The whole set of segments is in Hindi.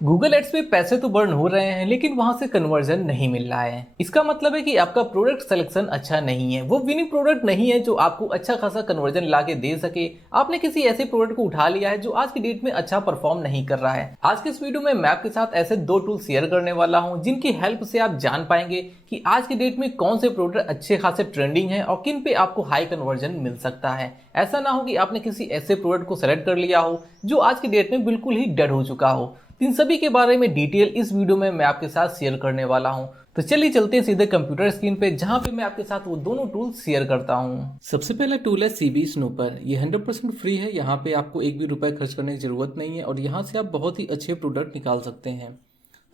गूगल एड्स पे पैसे तो बर्न हो रहे हैं लेकिन वहां से कन्वर्जन नहीं मिल रहा है। इसका मतलब है कि आपका प्रोडक्ट सिलेक्शन अच्छा नहीं है, वो विनिंग प्रोडक्ट नहीं है जो आपको अच्छा खासा कन्वर्जन ला के दे सके। आपने किसी ऐसे प्रोडक्ट को उठा लिया है जो आज की डेट में अच्छा परफॉर्म नहीं कर रहा है। आज के इस वीडियो में मैं आपके साथ ऐसे दो टूल शेयर करने वाला हूं जिनकी हेल्प से आप जान पाएंगे कि आज की डेट में कौन से प्रोडक्ट अच्छे खासे ट्रेंडिंग है और किन पे आपको हाई कन्वर्जन मिल सकता है। ऐसा ना हो कि आपने किसी ऐसे प्रोडक्ट को सेलेक्ट कर लिया हो जो आज की डेट में बिल्कुल ही डेड हो चुका हो। इन सभी के बारे में डिटेल इस वीडियो में मैं आपके साथ शेयर करने वाला हूं। तो चलिए चलते हैं सीधे कंप्यूटर स्क्रीन पे जहां पे मैं आपके साथ वो दोनों टूल शेयर करता हूं। सबसे पहला टूल है सीबी स्नूपर। ये 100% फ्री है। यहाँ पे आपको एक भी रुपए खर्च करने की जरूरत नहीं है और यहाँ से आप बहुत ही अच्छे प्रोडक्ट निकाल सकते हैं।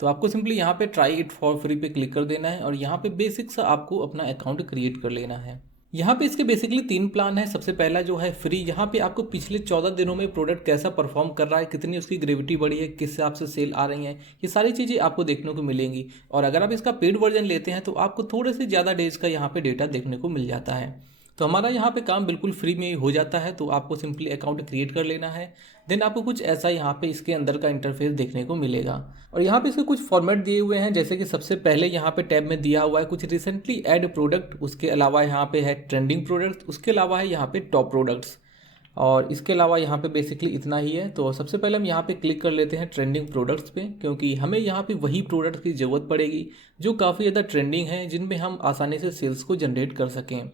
तो आपको सिंपली यहाँ पे ट्राई इट फॉर फ्री पे क्लिक कर देना है और यहाँ पे बेसिक सा आपको अपना अकाउंट क्रिएट कर लेना है। यहाँ पे इसके बेसिकली 3 प्लान है। सबसे पहला जो है फ्री, यहाँ पे आपको पिछले 14 दिनों में प्रोडक्ट कैसा परफॉर्म कर रहा है, कितनी उसकी ग्रेविटी बढ़ी है, किस हिसाब से सेल आ रही है, ये सारी चीज़ें आपको देखने को मिलेंगी। और अगर आप इसका पेड वर्जन लेते हैं तो आपको थोड़े से ज़्यादा डेज का यहाँ पे डेटा देखने को मिल जाता है। तो हमारा यहाँ पे काम बिल्कुल फ्री में ही हो जाता है। तो आपको सिंपली अकाउंट क्रिएट कर लेना है। देन आपको कुछ ऐसा यहाँ पे इसके अंदर का इंटरफेस देखने को मिलेगा और यहाँ पे इसके कुछ फॉर्मेट दिए हुए हैं। जैसे कि सबसे पहले यहाँ पे टैब में दिया हुआ है कुछ रिसेंटली ऐड प्रोडक्ट, उसके अलावा यहाँ पे है ट्रेंडिंग प्रोडक्ट, उसके अलावा है यहाँ पे टॉप प्रोडक्ट्स और इसके अलावा यहाँ पे बेसिकली इतना ही है। तो सबसे पहले हम यहाँ पे क्लिक कर लेते हैं ट्रेंडिंग प्रोडक्ट्स पे, क्योंकि हमें यहाँ पे वही प्रोडक्ट की ज़रूरत पड़ेगी जो काफ़ी ज़्यादा ट्रेंडिंग है, जिनमें हम आसानी से सेल्स को जनरेट कर सकें।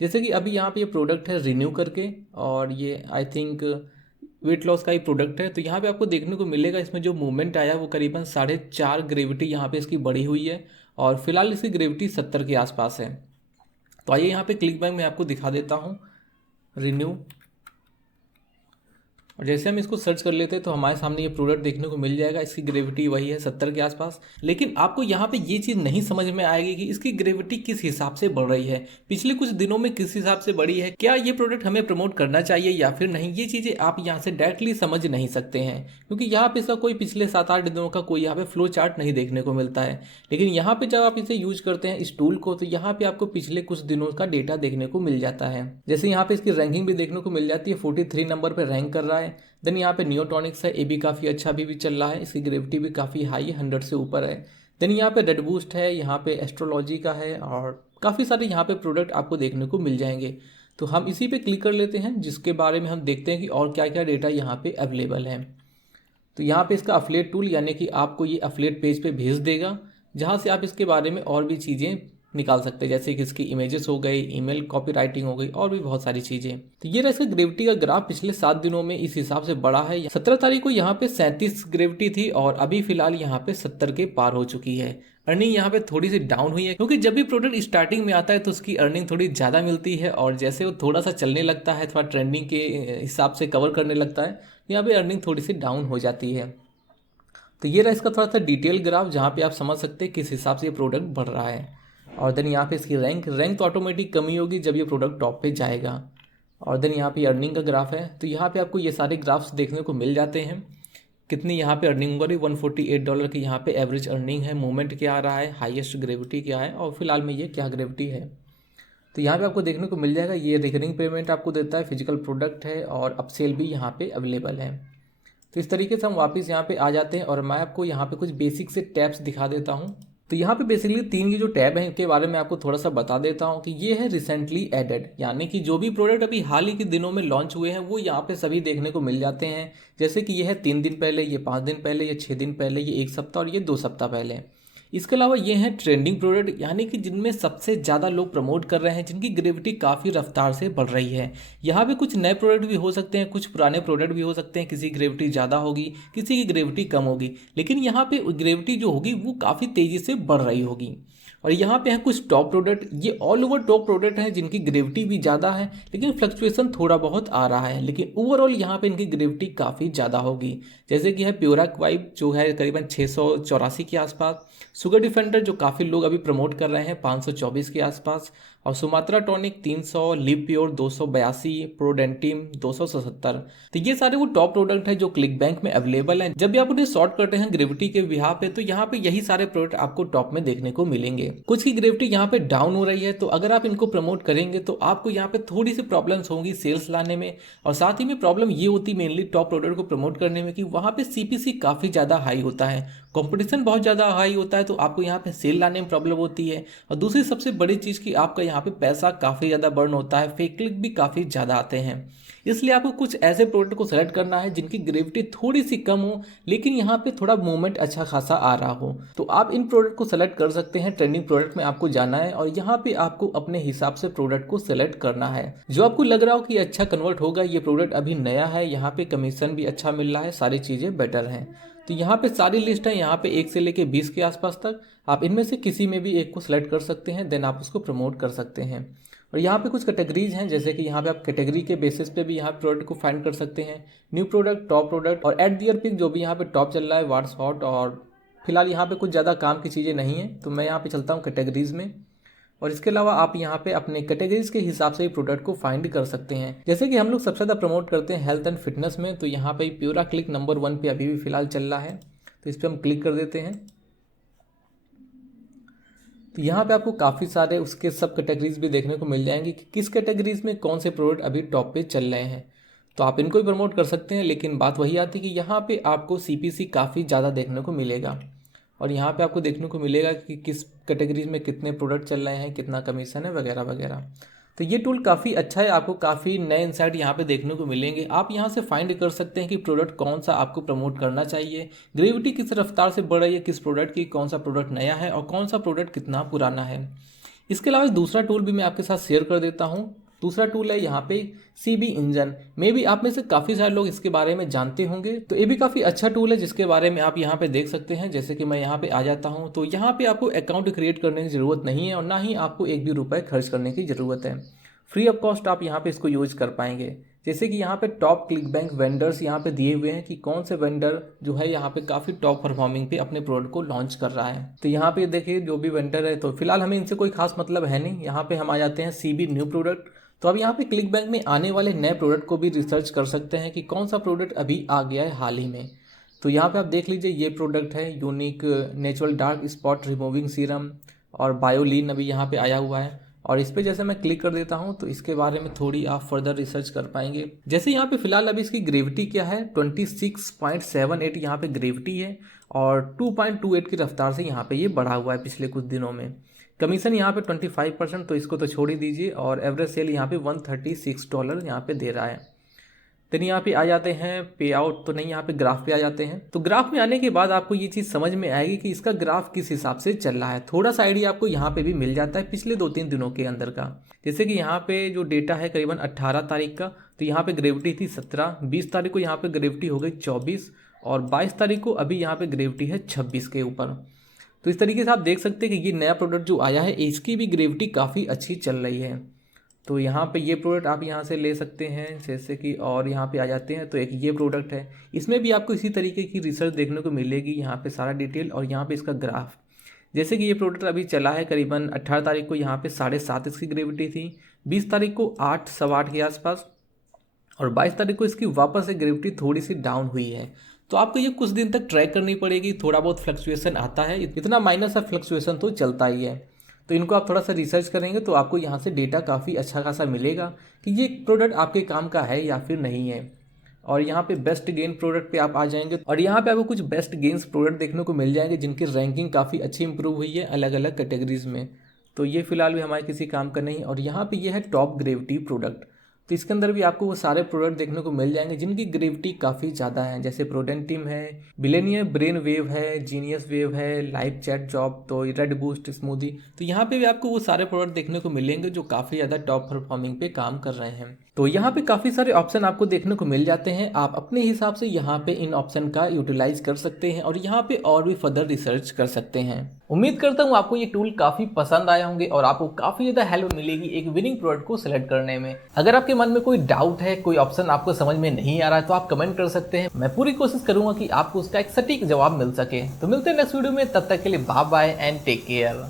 जैसे कि अभी यहाँ पे ये प्रोडक्ट है रिन्यू करके और ये आई थिंक वेट लॉस का ही प्रोडक्ट है। तो यहाँ पे आपको देखने को मिलेगा इसमें जो मूवमेंट आया वो करीबन 4.5 ग्रेविटी यहाँ पे इसकी बढ़ी हुई है और फिलहाल इसकी ग्रेविटी 70 के आसपास है। तो आइए यहाँ पे क्लिक बैक में आपको दिखा देता हूँ रिन्यू। और जैसे हम इसको सर्च कर लेते हैं तो हमारे सामने ये प्रोडक्ट देखने को मिल जाएगा। इसकी ग्रेविटी वही है 70 के आसपास। लेकिन आपको यहाँ पे ये चीज़ नहीं समझ में आएगी कि इसकी ग्रेविटी किस हिसाब से बढ़ रही है, पिछले कुछ दिनों में किस हिसाब से बढ़ी है, क्या ये प्रोडक्ट हमें प्रमोट करना चाहिए या फिर नहीं। ये चीज़ें आप यहाँ से डायरेक्टली समझ नहीं सकते हैं क्योंकि यहाँ पे इसका कोई पिछले 7-8 दिनों का कोई यहाँ पे फ्लो चार्ट नहीं देखने को मिलता है। लेकिन यहाँ पे जब आप इसे यूज करते हैं इस टूल को तो यहाँ पे आपको पिछले कुछ दिनों का डेटा देखने को मिल जाता है। जैसे यहाँ पे इसकी रैंकिंग भी देखने को मिल जाती है, 43 नंबर पर रैंक कर रहा है। देन यहाँ पे नियोटॉनिक्स है, ये भी काफ़ी अच्छा भी चल रहा है, इसकी ग्रेविटी भी काफ़ी हाई है, 100 से ऊपर है। देन यहाँ पे रेड बूस्ट है, यहाँ पे एस्ट्रोलॉजी का है और काफ़ी सारे यहाँ पे प्रोडक्ट आपको देखने को मिल जाएंगे। तो हम इसी पे क्लिक कर लेते हैं जिसके बारे में हम देखते हैं कि और क्या क्या डेटा यहाँ पे अवेलेबल है। तो यहाँ पे इसका अफिलिएट टूल यानी कि आपको ये अफिलिएट पेज पे भेज देगा जहाँ से आप इसके बारे में और भी चीज़ें निकाल सकते हैं, जैसे कि इसकी इमेजेस हो गई, ईमेल कॉपी राइटिंग हो गई और भी बहुत सारी चीज़ें। तो ये रहा इसका ग्रेविटी का ग्राफ पिछले 7 दिनों में इस हिसाब से बढ़ा है। 17 तारीख को यहाँ पे 37 ग्रेविटी थी और अभी फिलहाल यहाँ पे 70 के पार हो चुकी है। अर्निंग यहाँ पे थोड़ी सी डाउन हुई है क्योंकि जब भी प्रोडक्ट स्टार्टिंग में आता है तो उसकी अर्निंग थोड़ी ज़्यादा मिलती है और जैसे वो थोड़ा सा चलने लगता है, थोड़ा ट्रेंडिंग के हिसाब से कवर करने लगता है, यहाँ पे अर्निंग थोड़ी सी डाउन हो जाती है। तो ये रहा इसका थोड़ा सा डिटेल ग्राफ जहाँ पे आप समझ सकते हैं किस हिसाब से ये प्रोडक्ट बढ़ रहा है। और देन यहाँ पे इसकी रैंक तो ऑटोमेटिक कमी होगी जब ये प्रोडक्ट टॉप पे जाएगा। और देन यहाँ पे अर्निंग का ग्राफ है, तो यहाँ पे आपको ये सारे ग्राफ्स देखने को मिल जाते हैं। कितनी यहाँ पे अर्निंग हो रही, $148 की यहाँ पे एवरेज अर्निंग है, मूवमेंट क्या आ रहा है, हाईएस्ट ग्रेविटी क्या है और फिलहाल में ये क्या ग्रेविटी है। तो यहाँ पे आपको देखने को मिल जाएगा। ये रिकरिंग पेमेंट आपको देता है, फिजिकल प्रोडक्ट है और अपसेल भी यहाँ पे अवेलेबल है। तो इस तरीके से हम वापस यहाँ पे आ जाते हैं और मैं आपको यहाँ पे कुछ बेसिक से टैब्स दिखा देता हूँ। तो यहाँ पे बेसिकली 3 की जो टैब है इनके बारे में आपको थोड़ा सा बता देता हूँ कि ये है रिसेंटली एडेड, यानी कि जो भी प्रोडक्ट अभी हाल ही के दिनों में लॉन्च हुए हैं वो यहाँ पे सभी देखने को मिल जाते हैं। जैसे कि ये है 3 दिन पहले, ये 5 दिन पहले, ये 6 दिन पहले, ये 1 सप्ताह और ये 2 सप्ताह पहले। इसके अलावा ये हैं ट्रेंडिंग प्रोडक्ट, यानी कि जिनमें सबसे ज़्यादा लोग प्रमोट कर रहे हैं, जिनकी ग्रेविटी काफ़ी रफ्तार से बढ़ रही है। यहाँ पे कुछ नए प्रोडक्ट भी हो सकते हैं, कुछ पुराने प्रोडक्ट भी हो सकते हैं, किसी की ग्रेविटी ज़्यादा होगी, किसी की ग्रेविटी कम होगी, लेकिन यहाँ पे ग्रेविटी जो होगी वो काफ़ी तेज़ी से बढ़ रही होगी। और यहाँ पे है कुछ टॉप प्रोडक्ट, ये ऑल ओवर टॉप प्रोडक्ट हैं जिनकी ग्रेविटी भी ज़्यादा है लेकिन फ्लक्चुएशन थोड़ा बहुत आ रहा है, लेकिन ओवरऑल यहाँ पे इनकी ग्रेविटी काफ़ी ज़्यादा होगी। जैसे कि है प्योराक वाइब जो है करीबन 684 के आसपास, शुगर डिफेंडर जो काफ़ी लोग अभी प्रमोट कर रहे हैं 524 के आसपास, और सुमात्रा टॉनिक 300, लिव प्योर 282, प्रोडेंटिम 277। तो ये सारे वो टॉप प्रोडक्ट है जो क्लिक बैंक में अवेलेबल है। जब भी आप उन्हें सॉर्ट करते हैं ग्रेविटी के बिहार पे, तो यहाँ पे यही सारे प्रोडक्ट आपको टॉप में देखने को मिलेंगे। कुछ की ग्रेविटी यहाँ पे डाउन हो रही है, तो अगर आप इनको प्रमोट करेंगे तो आपको यहाँ पे थोड़ी सी प्रॉब्लम्स होंगी सेल्स लाने में। और साथ ही में प्रॉब्लम ये होती मेनली टॉप प्रोडक्ट को प्रमोट करने में कि वहाँ पे सीपीसी काफ़ी ज़्यादा हाई होता है, कंपटीशन बहुत ज़्यादा हाई होता है, तो आपको यहाँ पे सेल लाने में प्रॉब्लम होती है। और दूसरी सबसे बड़ी चीज़ कि आपका यहाँ पे पैसा काफ़ी ज़्यादा बर्न होता है, फेक क्लिक भी काफ़ी ज़्यादा आते हैं। इसलिए आपको कुछ ऐसे प्रोडक्ट को सेलेक्ट करना है जिनकी ग्रेविटी थोड़ी सी कम हो, लेकिन यहाँ पे थोड़ा मूवमेंट अच्छा खासा आ रहा हो। तो आप इन प्रोडक्ट को सेलेक्ट कर सकते हैं। ट्रेंडिंग प्रोडक्ट में आपको जाना है और यहाँ पे आपको अपने हिसाब से प्रोडक्ट को सेलेक्ट करना है जो आपको लग रहा हो कि अच्छा कन्वर्ट होगा। ये प्रोडक्ट अभी नया है, यहाँ पे कमीशन भी अच्छा मिल रहा है, सारी चीज़ें बेटर हैं। तो यहाँ पे सारी लिस्ट है, यहाँ पे 1 से लेके 20 के आसपास तक। आप इनमें से किसी में भी एक को सिलेक्ट कर सकते हैं, देन आप उसको प्रमोट कर सकते हैं। और यहाँ पे कुछ कैटेगरीज हैं, जैसे कि यहाँ पे आप कैटेगरी के बेसिस पे भी यहाँ प्रोडक्ट को फाइंड कर सकते हैं। न्यू प्रोडक्ट, टॉप प्रोडक्ट और एट द ईयर पिक जो भी यहाँ पे टॉप चल रहा है, व्हाट्स हॉट। और फिलहाल यहाँ पे कुछ ज़्यादा काम की चीज़ें नहीं है, तो मैं यहाँ पे चलता हूँ कैटेगरीज में। और इसके अलावा आप यहाँ पे अपने कैटेगरीज के हिसाब से ही प्रोडक्ट को फाइंड कर सकते हैं। जैसे कि हम लोग सबसे ज़्यादा प्रमोट करते हैं हेल्थ एंड फिटनेस में, तो यहाँ पे प्यूरा क्लिक नंबर 1 पे अभी भी फिलहाल चल रहा है, तो इस पर हम क्लिक कर देते हैं। तो यहाँ पे आपको काफ़ी सारे उसके सब कैटेगरीज भी देखने को मिल जाएंगे कि किस कैटेगरीज में कौन से प्रोडक्ट अभी टॉप पे चल रहे हैं, तो आप इनको भी प्रमोट कर सकते हैं। लेकिन बात वही आती है कि यहाँ पे आपको सीपीसी काफ़ी ज़्यादा देखने को मिलेगा और यहाँ पे आपको देखने को मिलेगा कि किस कैटेगरीज में कितने प्रोडक्ट चल रहे हैं, कितना कमीशन है वगैरह वगैरह। तो ये टूल काफ़ी अच्छा है, आपको काफ़ी नए इंसाइट यहाँ पे देखने को मिलेंगे। आप यहाँ से फाइंड कर सकते हैं कि प्रोडक्ट कौन सा आपको प्रमोट करना चाहिए, ग्रेविटी किस रफ्तार से बढ़ रही है किस प्रोडक्ट की, कौन सा प्रोडक्ट नया है और कौन सा प्रोडक्ट कितना पुराना है। इसके अलावा दूसरा टूल भी मैं आपके साथ शेयर कर देता हूँ। दूसरा टूल है यहाँ पे सीबी इंजन। मे भी आप में से काफ़ी सारे लोग इसके बारे में जानते होंगे, तो ये भी काफ़ी अच्छा टूल है जिसके बारे में आप यहाँ पे देख सकते हैं। जैसे कि मैं यहाँ पे आ जाता हूँ, तो यहाँ पे आपको अकाउंट क्रिएट करने की ज़रूरत नहीं है और ना ही आपको एक भी रुपये खर्च करने की ज़रूरत है। फ्री ऑफ कॉस्ट आप यहाँ पे इसको यूज कर पाएंगे। जैसे कि यहाँ पे टॉप क्लिक बैंक वेंडर्स यहाँ पे दिए हुए हैं कि कौन से वेंडर जो है यहाँ पे काफ़ी टॉप परफॉर्मिंग पे अपने प्रोडक्ट को लॉन्च कर रहा है। तो यहाँ पे देखिए जो भी वेंडर है, तो फिलहाल हमें इनसे कोई खास मतलब है नहीं। यहाँ पे हम आ जाते हैं सीबी न्यू प्रोडक्ट। तो अब यहाँ पे क्लिक बैंक में आने वाले नए प्रोडक्ट को भी रिसर्च कर सकते हैं कि कौन सा प्रोडक्ट अभी आ गया है हाल ही में। तो यहाँ पे आप देख लीजिए ये प्रोडक्ट है unique natural dark spot removing serum और बायोलीन अभी यहाँ पे आया हुआ है। और इस पर जैसे मैं क्लिक कर देता हूँ तो इसके बारे में थोड़ी आप फर्दर रिसर्च कर पाएंगे। जैसे यहाँ पे फिलहाल अभी इसकी ग्रेविटी क्या है 26.78 यहाँ पे ग्रेविटी है और 2.28 की रफ्तार से यहाँ पे ये बढ़ा हुआ है पिछले कुछ दिनों में। कमीशन यहाँ पे 25%, तो इसको तो छोड़ ही दीजिए। और एवरेज सेल यहाँ पे $136 यहाँ पे दे रहा है। देन यहाँ पे आ जाते हैं पे आउट, तो नहीं यहाँ पे ग्राफ पे आ जाते हैं। तो ग्राफ में आने के बाद आपको ये चीज़ समझ में आएगी कि इसका ग्राफ किस हिसाब से चल रहा है। थोड़ा सा आइडिया आपको यहाँ पे भी मिल जाता है पिछले 2-3 दिनों के अंदर का। जैसे कि यहाँ पे जो डेटा है करीबन 18 तारीख का, तो यहाँ पे ग्रेविटी थी 17, 20 तारीख को यहाँ पे ग्रेविटी हो गई 24 और 22 तारीख को अभी यहाँ पे ग्रेविटी है 26 के ऊपर। तो इस तरीके से आप देख सकते हैं कि ये नया प्रोडक्ट जो आया है इसकी भी ग्रेविटी काफ़ी अच्छी चल रही है। तो यहाँ पे ये प्रोडक्ट आप यहाँ से ले सकते हैं जैसे कि, और यहाँ पे आ जाते हैं तो एक ये प्रोडक्ट है, इसमें भी आपको इसी तरीके की रिसर्च देखने को मिलेगी। यहाँ पे सारा डिटेल और यहाँ पे इसका ग्राफ। जैसे कि ये प्रोडक्ट अभी चला है करीबन 18 तारीख को यहाँ पे 7.5 इसकी ग्रेविटी थी, 20 तारीख को 8, 8.25 के आसपास और 22 तारीख को इसकी वापस से ग्रेविटी थोड़ी सी डाउन हुई है। तो आपको ये कुछ दिन तक ट्रैक करनी पड़ेगी। थोड़ा बहुत फ्लक्चुएसन आता है, इतना माइनस सा फ्लक्चुएसन तो चलता ही है। तो इनको आप थोड़ा सा रिसर्च करेंगे तो आपको यहाँ से डेटा काफ़ी अच्छा खासा मिलेगा कि ये प्रोडक्ट आपके काम का है या फिर नहीं है। और यहाँ पे बेस्ट गेन प्रोडक्ट पे आप आ जाएंगे और यहाँ पे आपको कुछ बेस्ट गेन्स प्रोडक्ट देखने को मिल जाएंगे जिनकी रैंकिंग काफ़ी अच्छी इंप्रूव हुई है अलग अलग कैटेगरीज में। तो ये फिलहाल भी हमारे किसी काम का नहीं। और यहाँ पे ये है टॉप ग्रेविटी प्रोडक्ट, तो इसके अंदर भी आपको वो सारे प्रोडक्ट देखने को मिल जाएंगे जिनकी ग्रेविटी काफ़ी ज़्यादा है, जैसे प्रोडेंटिम है, बिलेनियर ब्रेन वेव है, जीनियस वेव है, लाइव चैट जॉब, तो रेड बूस्ट स्मूदी। तो यहाँ पे भी आपको वो सारे प्रोडक्ट देखने को मिलेंगे जो काफ़ी ज़्यादा टॉप परफॉर्मिंग पे काम कर रहे हैं। तो यहाँ पे काफ़ी सारे ऑप्शन आपको देखने को मिल जाते हैं। आप अपने हिसाब से यहाँ पे इन ऑप्शन का यूटिलाइज कर सकते हैं और यहाँ पे और भी फर्दर रिसर्च कर सकते हैं। उम्मीद करता हूँ आपको ये टूल काफ़ी पसंद आया होंगे और आपको काफ़ी ज़्यादा हेल्प मिलेगी एक विनिंग प्रोडक्ट को सिलेक्ट करने में। अगर आपके मन में कोई डाउट है, कोई ऑप्शन आपको समझ में नहीं आ रहा है, तो आप कमेंट कर सकते हैं। मैं पूरी कोशिश करूंगा कि आपको उसका एक सटीक जवाब मिल सके। तो मिलते हैं नेक्स्ट वीडियो में, तब तक के लिए bye bye and take care.